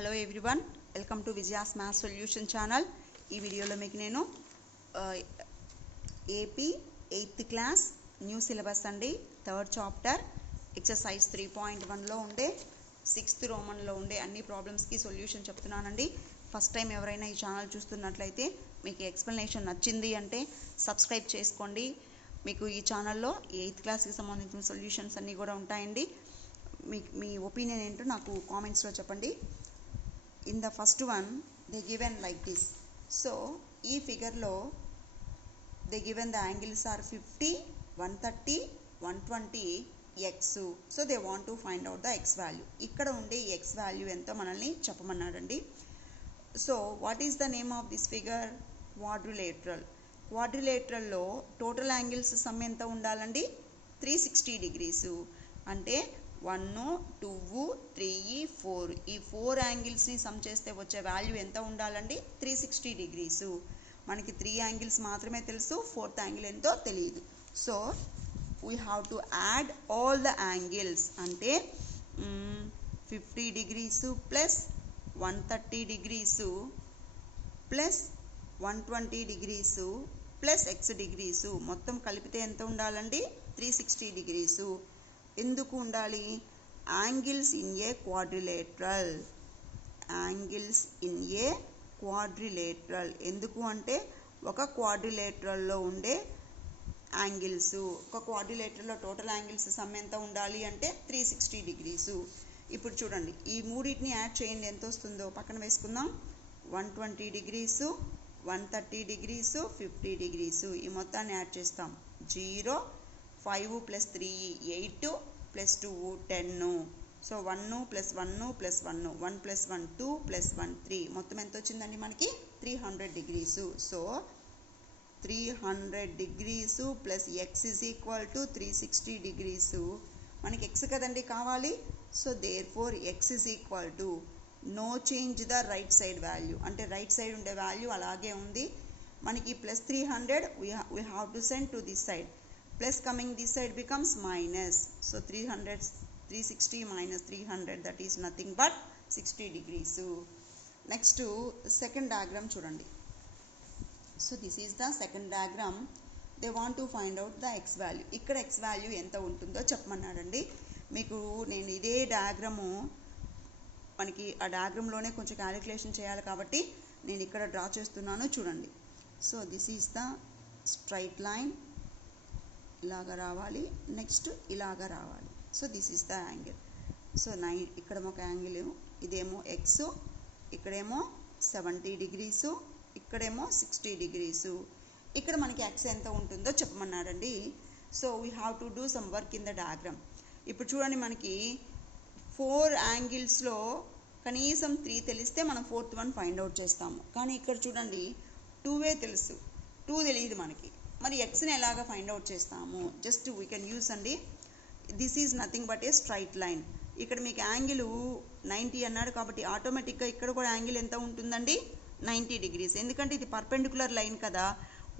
Hello everyone, welcome to Vijaya's maths solution channel. ఈ వీడియోలో మీకు నేను AP 8th class new syllabus అండి, 3rd చాప్టర్ ఎక్సర్సైజ్ 3.1లో ఉండే 6th రోమన్లో ఉండే అన్ని ప్రాబ్లమ్స్కి సొల్యూషన్ చెప్తున్నానండి. ఫస్ట్ టైం ఎవరైనా ఈ ఛానల్ చూస్తున్నట్లయితే మీకు ఎక్స్ప్లెనేషన్ నచ్చింది అంటే సబ్స్క్రైబ్ చేసుకోండి. మీకు ఈ ఛానల్లో 8th క్లాస్కి సంబంధించిన సొల్యూషన్స్ అన్నీ కూడా ఉంటాయండి. మీ ఒపీనియన్ ఏంటో నాకు కామెంట్స్లో చెప్పండి. In the first one they given like this. So ee figure lo they given the angles are 50, 130, 120 x. So they want to find out the x value. ikkada unde x value ento manalni cheppamannadandi. So what is the name of this figure? Quadrilateral. Quadrilateral lo total angles sum enta undalandi 360 degrees. అంటే 1, 2, 3, 4 ఈ 4 యాంగిల్స్ని some చేస్తే వచ్చే value ఎంత ఉండాలండి? 360 degrees. మనకి 3 angles మాత్రమే తెలుసు, 4th angle ఎంతో తెలియదు. So we have to add all the angles. అంటే 50 degrees plus 130 degrees plus 120 degrees plus x degrees మొత్తం కలిపితే ఎంత ఉండాలండి? 360 degrees. ఎందుకు ఉండాలి? Angles in a quadrilateral. Angles in a quadrilateral ఎందుకు అంటే ఒక క్వాడ్రిలేటరల్లో ఉండే యాంగిల్స్, ఒక క్వాడ్రిలేటరల్లో టోటల్ యాంగిల్స్ సమ్ ఎంత ఉండాలి అంటే 360 degrees. ఇప్పుడు చూడండి, ఈ మూడింటిని యాడ్ చేయండి, ఎంత వస్తుందో పక్కన వేసుకుందాం. 120 degrees, 130 degrees, 50 degrees ఈ మొత్తాన్ని యాడ్ చేస్తాం. 0, 5 plus 3 8 plus 2 10. So 1 plus 1 plus 1 1 plus 1 2 plus 1 3 మొత్తం ఎంత వచ్చిందండి మనకి? 300 degrees. So 300 degrees plus x is equal to 360 degrees. మనకి x కదండి కావాలి. So therefore x is equal to no change the right side value. అంటే రైట్ సైడ్ ఉండే value అలాగే ఉంది. మనకి plus 300 we have to send to this side. Plus coming this side becomes minus. So 360 minus 300, that is nothing but 60 degrees. Next to second diagram చూడండి. So this is the second diagram. They want to find out the x value. ఇక్కడ x value ఎంత ఉంటుందో చెప్పమన్నాడండి. మీకు నేను ఇదే diagram, మనకి ఆ డయాగ్రామ్లోనే కొంచెం క్యాలిక్యులేషన్ చేయాలి కాబట్టి నేను ఇక్కడ డ్రా చేస్తున్నాను, చూడండి. So this is the straight line, ఇలాగా రావాలి, నెక్స్ట్ ఇలాగా రావాలి. So this is the angle. So ఇక్కడ ఒక యాంగిల్, ఇదేమో ఎక్స్, ఇక్కడేమో 70 degrees, ఇక్కడేమో 60 degrees. ఇక్కడ మనకి ఎక్స్ ఎంత ఉంటుందో చెప్పమన్నాడండి. So we have to do some work in the diagram. ఇప్పుడు చూడండి, మనకి 4 యాంగిల్స్లో కనీసం 3 తెలిస్తే మనం 4th వన్ ఫైండ్ అవుట్ చేస్తాము. కానీ ఇక్కడ చూడండి 2 తెలుసు, 2 తెలియదు మనకి. మరి ఎక్స్ని ఎలాగా ఫైండ్ అవుట్ చేస్తాము? జస్ట్ వీ కెన్ యూస్ అండి, this is nothing but a straight line. ఇక్కడ మీకు యాంగిల్ 90 అన్నాడు కాబట్టి ఆటోమేటిక్గా ఇక్కడ కూడా యాంగిల్ ఎంత ఉంటుందండి? 90 degrees. ఎందుకంటే ఇది పర్పెండికులర్ లైన్ కదా,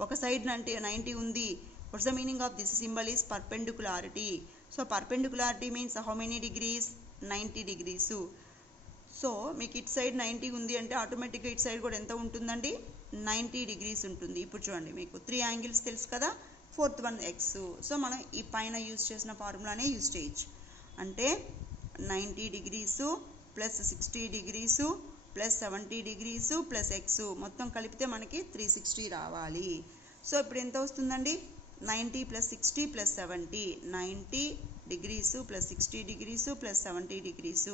ఒక సైడ్ అంటే 90 ఉంది. What's the meaning of this symbol is perpendicularity. So perpendicularity means how many degrees? 90 degrees. So మీకు ఇటు సైడ్ 90 ఉంది అంటే ఆటోమేటిక్గా ఇటు సైడ్ కూడా ఎంత ఉంటుందండి? 90 degrees ఉంటుంది. ఇప్పుడు చూడండి, మీకు 3 యాంగిల్స్ తెలుసు కదా, 4th వన్ ఎక్స్. సో మనం ఈ పైన యూజ్ చేసిన ఫార్ములానే యూజ్ చేయొచ్చు. అంటే 90 degrees plus 60 degrees plus 70 degrees plus X మొత్తం కలిపితే మనకి 360 రావాలి. సో ఇప్పుడు ఎంత వస్తుందండి? 90 plus 60 plus 70, 90 degrees plus 60 degrees plus 70 degrees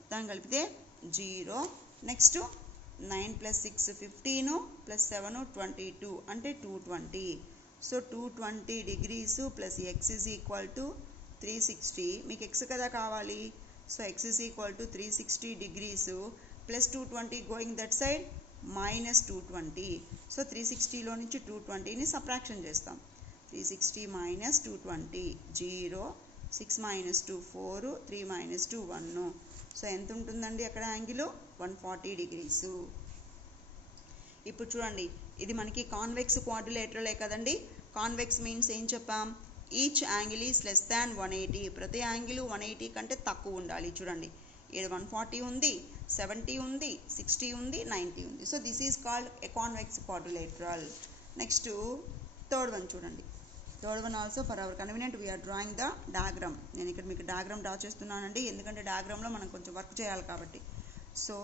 మొత్తం కలిపితే 0. నెక్స్ట్ 9 ప్లస్ 6 15 ప్లస్ 7 22 అంటే 220. So 220 degrees plus X is equal to 360. మీకు ఎక్స్ కదా కావాలి. So X is equal to 360 degrees plus 220 going that side minus 220. So 360లో నుంచి 220ని సబ్ట్రాక్షన్ చేస్తాం. 360 మైనస్ 220 0, 6 మైనస్ 2 4, 3 మైనస్ 2 1. సో ఎంత ఉంటుందండి అక్కడ యాంగిల్? 140 degrees. ఇప్పుడు చూడండి, ఇది మనకి కాన్వెక్స్ క్వాడ్రిలేటరలే కదండి. కాన్వెక్స్ మీన్స్ ఏం చెప్పాం? Each angle is less than 180. ప్రతి యాంగిల్ 180 కంటే తక్కువ ఉండాలి. చూడండి, ఇక్కడ 140 ఉంది, 70 ఉంది, 60 ఉంది, 90 ఉంది. So this is called a convex quadrilateral. Next third one చూడండి. Third one also for our convenient we are drawing the diagram. నేను ఇక్కడ మీకు డయాగ్రామ్ డ్రా చేస్తున్నానండి, ఎందుకంటే డయాగ్రామ్లో మనం కొంచెం వర్క్ చేయాలి కాబట్టి. సో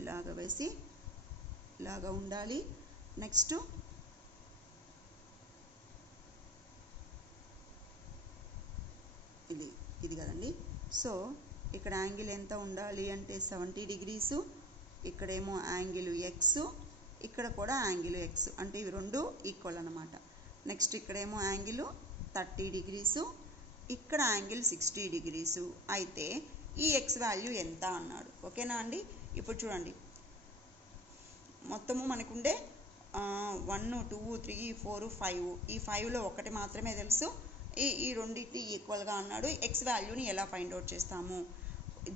ఇలాగ వేసి ఇలాగ ఉండాలి. నెక్స్ట్ ఇది కదండి. సో ఇక్కడ యాంగిల్ ఎంత ఉండాలి అంటే 70 డిగ్రీసు, ఇక్కడేమో యాంగిల్ ఎక్స్, ఇక్కడ కూడా యాంగిల్ ఎక్స్, అంటే ఇవి రెండు ఈక్వల్ అన్నమాట. నెక్స్ట్ ఇక్కడేమో యాంగిల్ 30 డిగ్రీసు, ఇక్కడ యాంగిల్ 60 డిగ్రీసు. అయితే ఈ ఎక్స్ వాల్యూ ఎంత అన్నాడు. ఓకేనా అండి. ఇప్పుడు చూడండి, మొత్తము మనకుండే 1 2 3 4 5, ఈ 5లో ఒకటి మాత్రమే తెలుసు, ఈ రెండింటి ఈక్వల్గా అన్నాడు. ఎక్స్ వాల్యూని ఎలా ఫైండ్ అవుట్ చేస్తాము?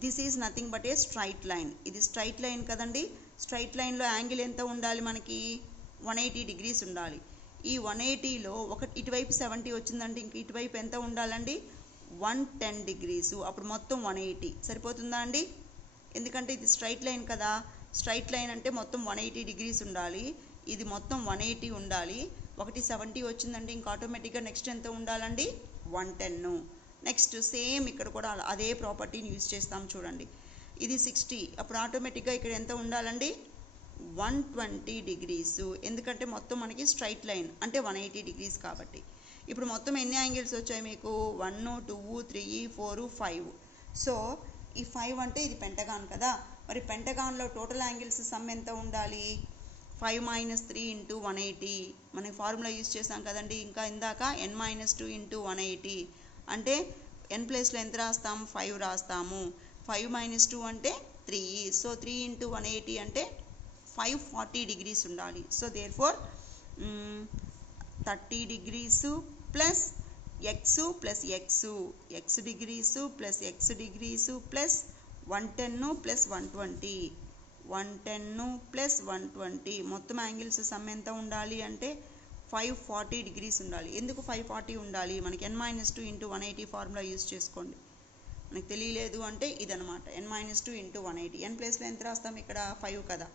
This is nothing but a straight line. ఇది స్ట్రైట్ లైన్ కదండి. స్ట్రైట్ లైన్లో యాంగిల్ ఎంత ఉండాలి మనకి? 180 డిగ్రీస్ ఉండాలి. ఈ 180లో ఇటువైపు 70 వచ్చిందండి, ఇంక ఇటువైపు ఎంత ఉండాలండి? 110 డిగ్రీసు. అప్పుడు మొత్తం 180 సరిపోతుందా అండి? ఎందుకంటే ఇది స్ట్రైట్ లైన్ కదా. స్ట్రైట్ లైన్ అంటే మొత్తం 180 డిగ్రీస్ ఉండాలి, ఇది మొత్తం 180 ఉండాలి. ఒకటి 70 వచ్చిందంటే ఇంకా ఆటోమేటిక్గా నెక్స్ట్ ఎంత ఉండాలండి? 110. నెక్స్ట్ సేమ్ ఇక్కడ కూడా అదే ప్రాపర్టీని యూజ్ చేస్తాం చూడండి. ఇది 60, అప్పుడు ఆటోమేటిక్గా ఇక్కడ ఎంత ఉండాలండి? 120 డిగ్రీసు. ఎందుకంటే మొత్తం మనకి స్ట్రైట్ లైన్ అంటే 180 డిగ్రీస్ కాబట్టి. ఇప్పుడు మొత్తం ఎన్ని యాంగిల్స్ వచ్చాయి మీకు? 1 2 3 4 5. సో ఈ 5 అంటే ఇది పెంటగాన్ కదా. మరి పెంటగాన్లో టోటల్ యాంగిల్స్ సమ్ ఎంత ఉండాలి? 5 - 3 × 180. మనకి ఫార్ములా యూజ్ చేసాం కదండి ఇంకా ఇందాక, n - 2 × 180. అంటే n ప్లేస్లో ఎంత రాస్తాము? 5 రాస్తాము. 5 - 2 అంటే 3. సో 3 × 180 అంటే 540 డిగ్రీస్ ఉండాలి. So therefore 30 degrees plus x plus x degrees plus x degrees plus 110 plus 120, 110 plus 120, మొత్తం యాంగిల్స్ సమ్ ఎంత ఉండాలి అంటే 540 డిగ్రీస్ ఉండాలి. ఎందుకు 540 ఉండాలి? మనకి n - 2 × 180 ఫార్ములా యూజ్ చేసుకోండి. మనకు తెలియలేదు అంటే ఇదనమాట, n - 2 × 180. n ప్లేస్లో ఎంత రాస్తాం? ఇక్కడ 5 కదా.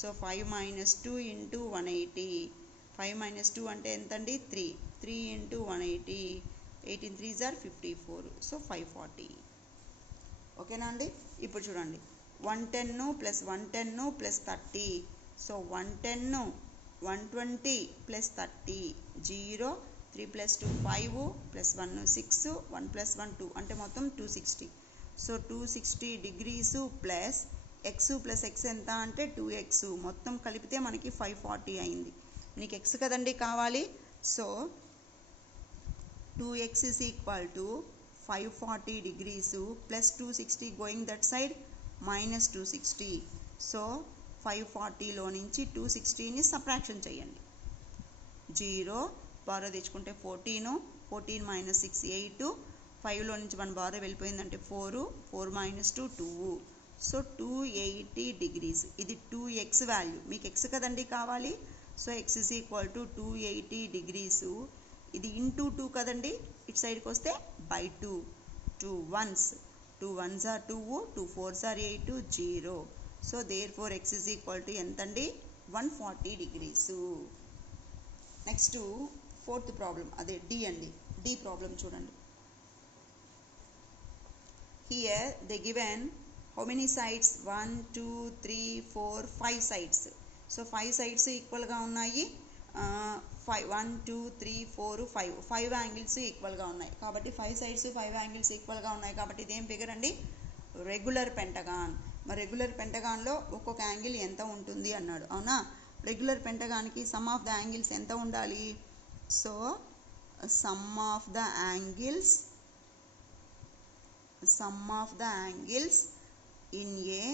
సో 5 - 2 × 180. 5 - 2 అంటే ఎంతండి? 3. 3 × 180, 18 3s are 54. సో 540. ఓకేనా అండి. ఇప్పుడు చూడండి, 110 plus 110 plus 30. So 110 120 plus 30 0, 3 + 2 5 plus 1 6, 1 + 1 2 అంటే మొత్తం 260. So 260 degrees plus x plus X ఎంత అంటే 2x, మొత్తం కలిపితే మనకి 540 అయింది. మీకు ఎక్స్ కదండి కావాలి. So 2x is equal to 540 degrees plus 260 going that side minus 260. So 540లో నుంచి 260ని సబ్ట్రాక్షన్ చేయండి. 0 బారో తెచ్చుకుంటే 14, 14 - 6 8, 5లో నుంచి 1 బారో వెళ్ళిపోయిందంటే 4, 4 - 2 2. So 280 degrees. ఇది 2x వాల్యూ, మీకు x కదండి కావాలి. So x is equal to 280 degrees. ఇది ఇంటూ 2 కదండి, ఇటు సైడ్కి వస్తే by 2. 2 1s, 2 1s are 2, 2 4s are 8, 0. So therefore x is equal to ఎంతండి? 140 డిగ్రీసు. నెక్స్ట్ ఫోర్త్ ప్రాబ్లం, అదే డి అండి. డి ప్రాబ్లం చూడండి. Here they given how many sides? 1 2 3 4 5 sides. So 5 sides ఈక్వల్గా ఉన్నాయి. 1 2 3 4 5 యాంగిల్స్ ఈక్వల్గా ఉన్నాయి కాబట్టి 5 సైడ్స్ 5 యాంగిల్స్ ఈక్వల్గా ఉన్నాయి కాబట్టి ఇదేం ఫిగర్ అండి? Regular pentagon. మరి రెగ్యులర్ పెంటగాన్లో ఒక్కొక్క యాంగిల్ ఎంత ఉంటుంది అన్నాడు, అవునా? రెగ్యులర్ పెంటగాన్కి సమ్ ఆఫ్ ద యాంగిల్స్ ఎంత ఉండాలి? So sum of the angles in a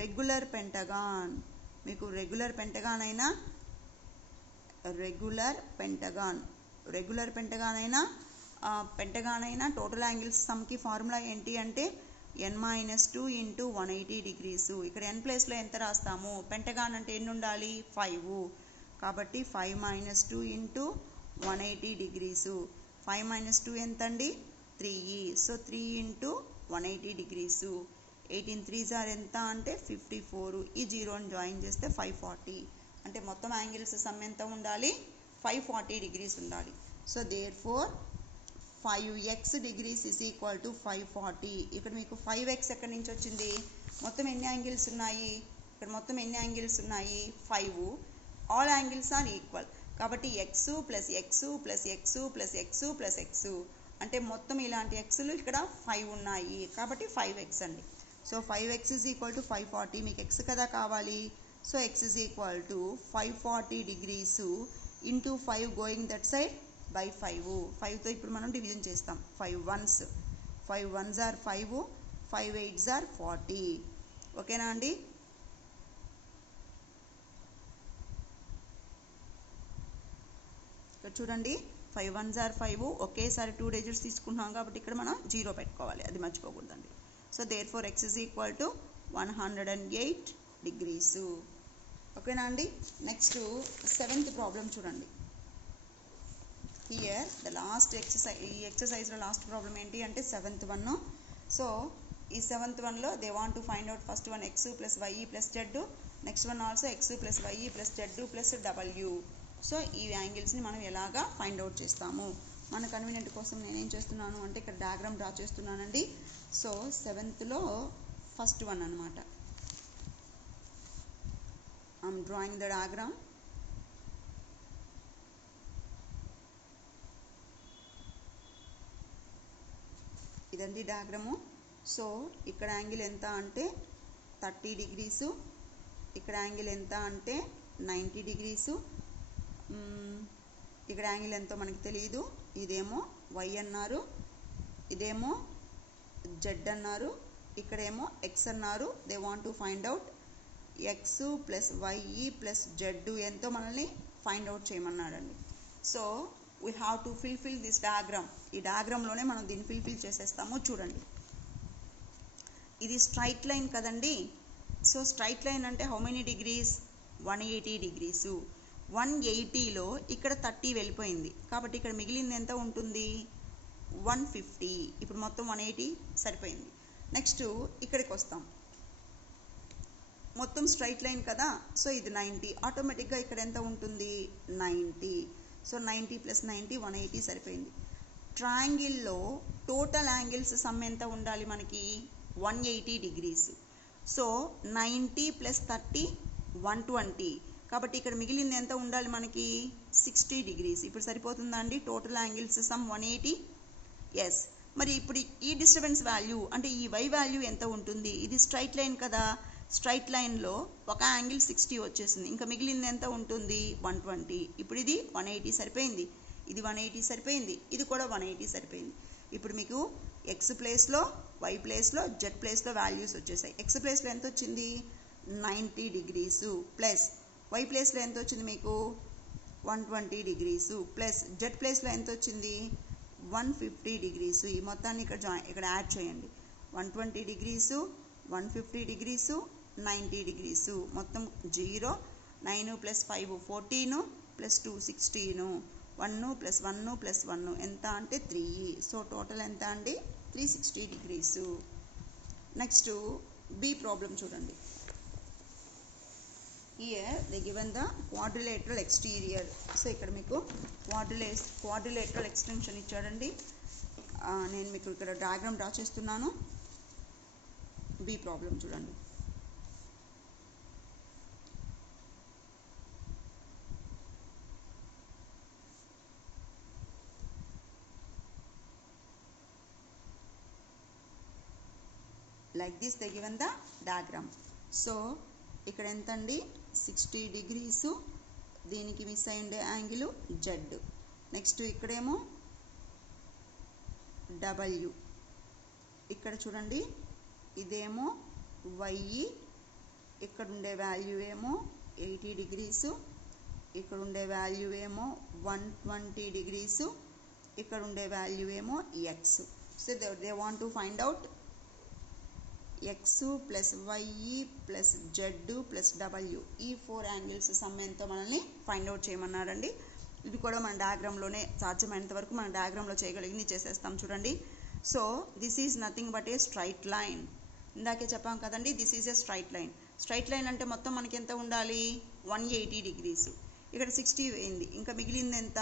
regular pentagon. మీకు రెగ్యులర్ పెంటగాన్ అయినా పెంటగాన్ అయినా టోటల్ యాంగిల్స్ సమ్కి ఫార్ములా ఏంటి అంటే n - 2 × 180 డిగ్రీసు. ఇక్కడ n ప్లేస్లో ఎంత రాస్తాము? పెంటగాన్ అంటే ఎన్ని ఉండాలి? 5. కాబట్టి 5 - 2 × 180 డిగ్రీసు. 5 - 2 ఎంతండి? 3. So 3 × 180 degrees. 18 3s are ఎంత అంటే 54. ఈ 0ని జాయిన్ చేస్తే 540. అంటే మొత్తం యాంగిల్స్ సమ్ ఎంత ఉండాలి? 540 degrees ఉండాలి. So therefore 5x degrees is equal to 540. ఇక్కడ మీకు 5x ఎక్కడి నుంచి వచ్చింది? మొత్తం ఎన్ని యాంగిల్స్ ఉన్నాయి? ఇక్కడ మొత్తం ఎన్ని యాంగిల్స్ ఉన్నాయి? 5. All angles are equal. కాబట్టి x plus x plus x plus x plus x అంటే మొత్తం ఇలాంటి xలు ఇక్కడ 5 ఉన్నాయి. కాబట్టి 5x అండి. So 5x is equal to 540. మీకు x కదా కావాలి. So x is equal to 540 degrees into 5 going that side by 5. 5తో ఇప్పుడు మనం డివిజన్ చేస్తాం. 5 1s are 5, 5 8s are 40. ఓకేనా అండి? ఇక్కడ చూడండి 5 1s are 5. ఒకేసారి 2 డిజిట్స్ తీసుకుంటున్నాం కాబట్టి ఇక్కడ మనం 0 పెట్టుకోవాలి, అది మర్చిపోకూడదండి. So therefore x is equal to 108 degrees. ఓకేనా అండి? నెక్స్ట్ 7th ప్రాబ్లం చూడండి. హియర్ ద లాస్ట్ ఎక్సర్సైజ్, ఈ ఎక్సర్సైజ్లో లాస్ట్ ప్రాబ్లం ఏంటి అంటే 7th one. సో ఈ 7th oneలో they want to find out first one x plus y plus z, next one also x plus y plus z plus w. So ఈ యాంగిల్స్ని మనం ఎలాగా ఫైండ్ అవుట్ చేస్తాము? మన కన్వీనియంట్ కోసం నేనేం చేస్తున్నాను అంటే ఇక్కడ డయాగ్రామ్ డ్రా చేస్తున్నానండి. సో 7thలో ఫస్ట్ వన్ అనమాట. I'm drawing the diagram. ఇదండి డయాగ్రాము. సో ఇక్కడ యాంగిల్ ఎంత అంటే 30 degrees, ఇక్కడ యాంగిల్ ఎంత అంటే 90 degrees. ఇక్కడ యాంగిల్ ఎంతో మనకి తెలియదు. ఇదేమో y అన్నారు, ఇదేమో z అన్నారు, ఇక్కడేమో x అన్నారు. They want to find out x plus y plus z ఎంతో మనల్ని ఫైండ్ అవుట్ చేయమన్నాడండి. So we have to fill this diagram. ఈ డయాగ్రామ్లోనే మనం దీన్ని ఫిల్ చేసేస్తాము. చూడండి, ఇది స్ట్రైట్ లైన్ కదండి. సో స్ట్రైట్ లైన్ అంటే హౌ మెనీ డిగ్రీస్? 180 degrees. 180లో ఇక్కడ 30 వెళ్ళిపోయింది కాబట్టి ఇక్కడ మిగిలింది ఎంత ఉంటుంది? 150. ఇప్పుడు మొత్తం 180 సరిపోయింది. నెక్స్ట్ ఇక్కడికి వస్తాం. మొత్తం స్ట్రైట్ లైన్ కదా. సో ఇది 90. ఆటోమేటిక్గా ఇక్కడ ఎంత ఉంటుంది? 90. సో 90 ప్లస్ 90 180 సరిపోయింది. ట్రయాంగిల్లో టోటల్ యాంగిల్స్ సమ్ ఎంత ఉండాలి మనకి? 180 degrees. So 90 plus 30 120. కాబట్టి ఇక్కడ మిగిలింది ఎంత ఉండాలి మనకి? 60 degrees. ఇప్పుడు సరిపోతుందా అండి? Total angles some 180. ఎస్. మరి ఇప్పుడు ఈ డిస్టర్బెన్స్ వాల్యూ అంటే ఈ y వాల్యూ ఎంత ఉంటుంది? ఇది స్ట్రైట్ లైన్ కదా. స్ట్రైట్ లైన్లో ఒక యాంగిల్ 60 వచ్చేసింది, ఇంకా మిగిలింది ఎంత ఉంటుంది? 120. ఇప్పుడు ఇది 180 సరిపోయింది, ఇది 180 సరిపోయింది, ఇది కూడా 180 సరిపోయింది. ఇప్పుడు మీకు x ప్లేస్లో, y ప్లేస్లో, z ప్లేస్లో వాల్యూస్ వచ్చేసాయి. x ప్లేస్లో ఎంత వచ్చింది? 90 degrees ప్లస్ y ప్లేస్లో ఎంత వచ్చింది మీకు? 120 degrees ప్లస్ z ప్లేస్లో ఎంత వచ్చింది? 150 degrees. ఈ మొత్తాన్ని ఇక్కడ యాడ్ చేయండి. 120 degrees, 150 degrees, 90 degrees. మొత్తం 0. 9 ప్లస్ 5 14 ప్లస్ 2 16. 1 ప్లస్ 1 ప్లస్ 1 ఎంత అంటే 3. సో టోటల్ ఎంత అండి? 360 degrees. నెక్స్ట్ బి ప్రాబ్లం చూడండి. Here they given the quadrilateral exterior. So ఇక్కడ మీకు quadrilateral extension ఇచ్చాడండి. నేను మీకు ఇక్కడ డయాగ్రామ్ డ్రా చేస్తున్నాను. బి ప్రాబ్లం చూడండి. Like this they given the diagram. So ఇక్కడ ఎంత అండి? 60 degrees. దీనికి మిస్ అయి ఉండే యాంగిల్ z. నెక్స్ట్ ఇక్కడేమో w. ఇక్కడ చూడండి, ఇదేమో y. ఇక్కడ ఉండే వాల్యూ ఏమో 80 degrees. ఇక్కడ ఉండే వాల్యూ ఏమో 120 degrees. ఇక్కడ ఉండే వాల్యూ ఏమో x. So they want to find out x plus y plus z plus w. ఈ 4 యాంగిల్స్ సమ్ ఎంతో మనల్ని ఫైండ్ అవుట్ చేయమన్నారండి. ఇది కూడా మన డయాగ్రామ్లోనే సాధ్యమైనంత వరకు మన డయాగ్రామ్లో చేయగలిగింది చేసేస్తాం. చూడండి, so this is nothing but a straight line. ఇందాకే చెప్పాం కదండి, this is a straight line. Straight line అంటే మొత్తం మనకి ఎంత ఉండాలి, 180 degrees. ఇక్కడ 60 అయింది, ఇంకా మిగిలింది ఎంత,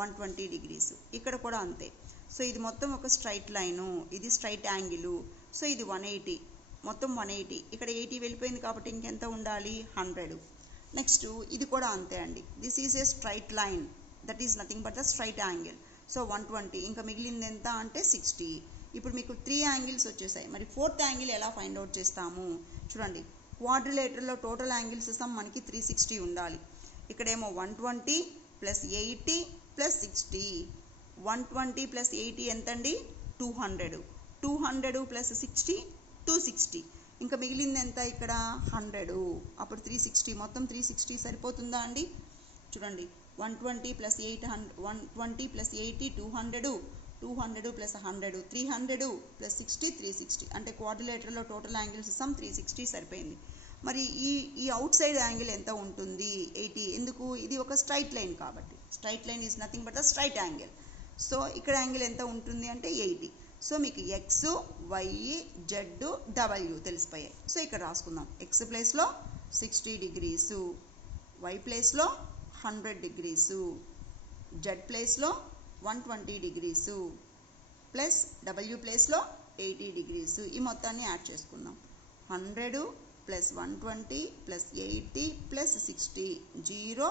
120 degrees. ఇక్కడ కూడా అంతే. సో ఇది మొత్తం ఒక స్ట్రైట్ లైను, ఇది స్ట్రైట్ యాంగిల్. సో ఇది 180, మొత్తం 180. ఇక్కడ 80 వెళ్ళిపోయింది కాబట్టి ఇంకెంత ఉండాలి, 100. నెక్స్ట్ ఇది కూడా అంతే అండి. This is a straight line, that is nothing but a straight angle. So 120, ఇంకా మిగిలింది ఎంత అంటే 60. ఇప్పుడు మీకు 3 యాంగిల్స్ వచ్చేసాయి. మరి 4th యాంగిల్ ఎలా ఫైండ్ అవుట్ చేస్తాము చూడండి. క్వాడ్రిలేటరల్లో టోటల్ యాంగిల్స్ సమ్ మనకి 360 ఉండాలి. ఇక్కడేమో 120 + 80 + 60. 120 + 80 ఎంతండి, 200. 200 + 60 260. ఇంకా మిగిలింది ఎంత ఇక్కడ, 100. అప్పుడు 360, మొత్తం 360 సరిపోతుందా అండి? చూడండి, 120 + 800, 120 + 80 200, 200 + 100 300 + 60 360. అంటే క్వాడ్రిలేటరల్లో టోటల్ యాంగిల్స్ సమ్ 360 సరిపోయింది. మరి ఈ అవుట్ సైడ్ యాంగిల్ ఎంత ఉంటుంది, 80. ఎందుకు, ఇది ఒక స్ట్రైట్ లైన్ కాబట్టి. Straight line is nothing but a straight angle. So ఇక్కడ యాంగిల్ ఎంత ఉంటుంది అంటే 80. సో మీకు ఎక్స్, వై, జెడ్, డబ్ల్యూ తెలిసిపోయాయి. సో ఇక్కడ రాసుకుందాం. ఎక్స్ ప్లేస్లో 60 degrees, వై ప్లేస్లో 100 degrees, జెడ్ ప్లేస్లో 120 degrees ప్లస్ డబ్ల్యూ ప్లేస్లో 80 degrees. ఈ మొత్తాన్ని యాడ్ చేసుకుందాం. 100 + 120 + 80 + 60 0.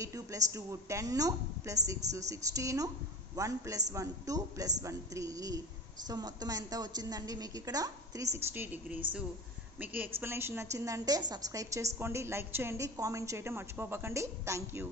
8 + 2 10 + 6 16. 1 + 1 2 + 1 3. సో మొత్తం ఎంత వచ్చిందండి మీకు ఇక్కడ, 360 degrees. మీకు ఎక్స్ప్లెనేషన్ నచ్చిందంటే సబ్స్క్రైబ్ చేసుకోండి, లైక్ చేయండి, కామెంట్ చేయడం మర్చిపోకండి. Thank you.